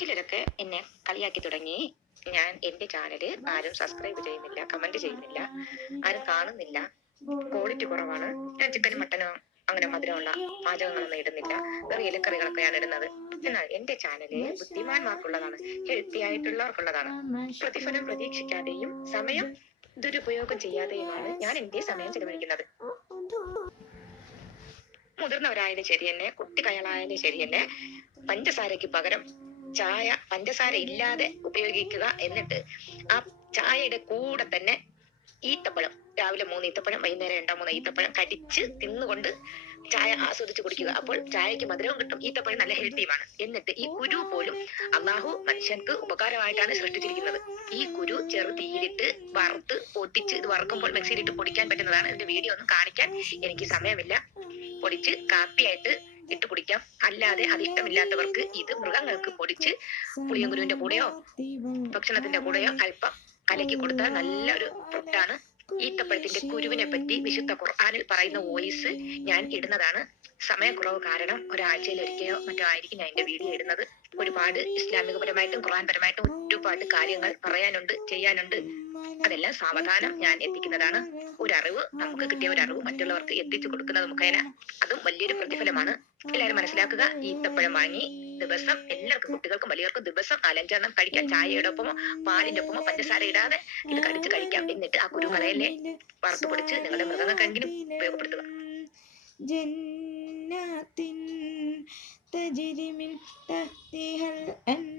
ചിലരൊക്കെ എന്നെ കളിയാക്കി തുടങ്ങി. ഞാൻ എന്റെ ചാനൽ ആരും സബ്സ്ക്രൈബ് ചെയ്യുന്നില്ല കമന്റ് ചെയ്യുന്നില്ല ആരും കാണുന്നില്ല. ക്വാളിറ്റി കുറവാണ്. ഞാൻ ചിക്കനും മട്ടനും അങ്ങനെ മധുരമുള്ള പാചകങ്ങളൊന്നും ഇടുന്നില്ല. വെറും ഇലക്കറികളൊക്കെയാണ് ഇടുന്നത്. എന്നാൽ എന്റെ ചാനൽ ബുദ്ധിമാന്മാർക്കുള്ളതാണ് ഹെൽത്തി ആയിട്ടുള്ളവർക്കുള്ളതാണ്. പ്രതിഫലം പ്രതീക്ഷിക്കാതെയും സമയം ദുരുപയോഗം ചെയ്യാതെയുമാണ് ഞാൻ എന്റെ സമയം ചെലവഴിക്കുന്നത്. മുതിർന്നവരായാലും ശരി തന്നെ കുട്ടികളായാലും ശരി തന്നെ പഞ്ചസാരയ്ക്ക് പകരം ചായ പഞ്ചസാര ഇല്ലാതെ ഉപയോഗിക്കുക എന്നിട്ട് ആ ചായയുടെ കൂടെ തന്നെ ഈത്തപ്പഴം. രാവിലെ മൂന്ന് ഈത്തപ്പഴം വൈകുന്നേരം രണ്ടാം മൂന്ന് ഈത്തപ്പഴം കടിച്ച് തിന്നുകൊണ്ട് ചായ ആസ്വദിച്ച് കുടിക്കുക. അപ്പോൾ ചായക്ക് മധുരവും കിട്ടും ഈത്തപ്പഴം നല്ല ഹെൽത്തിയുമാണ് എന്നിട്ട് ഈ കുരു പോലും അള്ളാഹു മനുഷ്യർക്ക് ഉപകാരമായിട്ടാണ് സൃഷ്ടിച്ചിരിക്കുന്നത്. ഈ കുരു ചെറു തീയിലിട്ട് വറുത്ത് പൊട്ടിച്ച് ഇത് വറുക്കുമ്പോൾ മിക്സിയിലിട്ട് പൊടിക്കാൻ പറ്റുന്നതാണ്. ഇതിന്റെ വീഡിയോ ഒന്നും കാണിക്കാൻ എനിക്ക് സമയമില്ല. പൊടിച്ച് കാപ്പിയായിട്ട് ഇട്ട് കുടിക്കാം. അല്ലാതെ അത് ഇഷ്ടമില്ലാത്തവർക്ക് ഇത് മൃഗങ്ങൾക്ക് പൊടിച്ച് പുളിയങ്കുരുവിന്റെ കൂടെയോ ഭക്ഷണത്തിന്റെ കൂടെയോ അല്പം കലക്കി കൊടുത്താൽ നല്ലൊരു ഫുഡാണ് ഈത്തപ്പഴത്തിന്റെ കുരുവിനെ പറ്റി വിശുദ്ധ ഖുർആാനിൽ പറയുന്ന വോയിസ് ഞാൻ ഇടുന്നതാണ്. സമയക്കുറവ് കാരണം ഒരാഴ്ചയിൽ ഒരിക്കലോ മറ്റോ ആയിരിക്കും ഞാൻ എന്റെ വീഡിയോ ഇടുന്നത്. ഒരുപാട് ഇസ്ലാമികപരമായിട്ടും ഖുർആൻ പരമായിട്ടും ഒരുപാട് കാര്യങ്ങൾ പറയാനുണ്ട് ചെയ്യാനുണ്ട്. അതെല്ലാം സാവധാനം ഞാൻ എത്തിക്കുന്നതാണ്. ഒരറിവ് നമുക്ക് കിട്ടിയ ഒരറിവ് മറ്റുള്ളവർക്ക് എത്തിച്ചു കൊടുക്കുന്നത് മുഖേന അതും വലിയൊരു പ്രതിഫലമാണ്. എല്ലാവരും മനസ്സിലാക്കുക ഈത്തപ്പഴം വാങ്ങി ദിവസം എല്ലാവർക്കും കുട്ടികൾക്കും വലിയവർക്കും ദിവസം നാലഞ്ചെണ്ണം കഴിക്കാം. ചായയുടെ ഒപ്പമോ പാലിന്റെ ഒപ്പമോ പഞ്ചസാര ഇടാതെ ഇത് കടിച്ച് കഴിക്കാം എന്നിട്ട് ആ കുരുകളയല്ലേ വറുത്തു പൊടിച്ച് നിങ്ങളുടെ മൃഗങ്ങൾക്കെങ്കിലും ഉപയോഗപ്പെടുത്തുക. ജന്നാത്തിൻ തജിരിമിൻ തഹ്തിഹൽ അൻ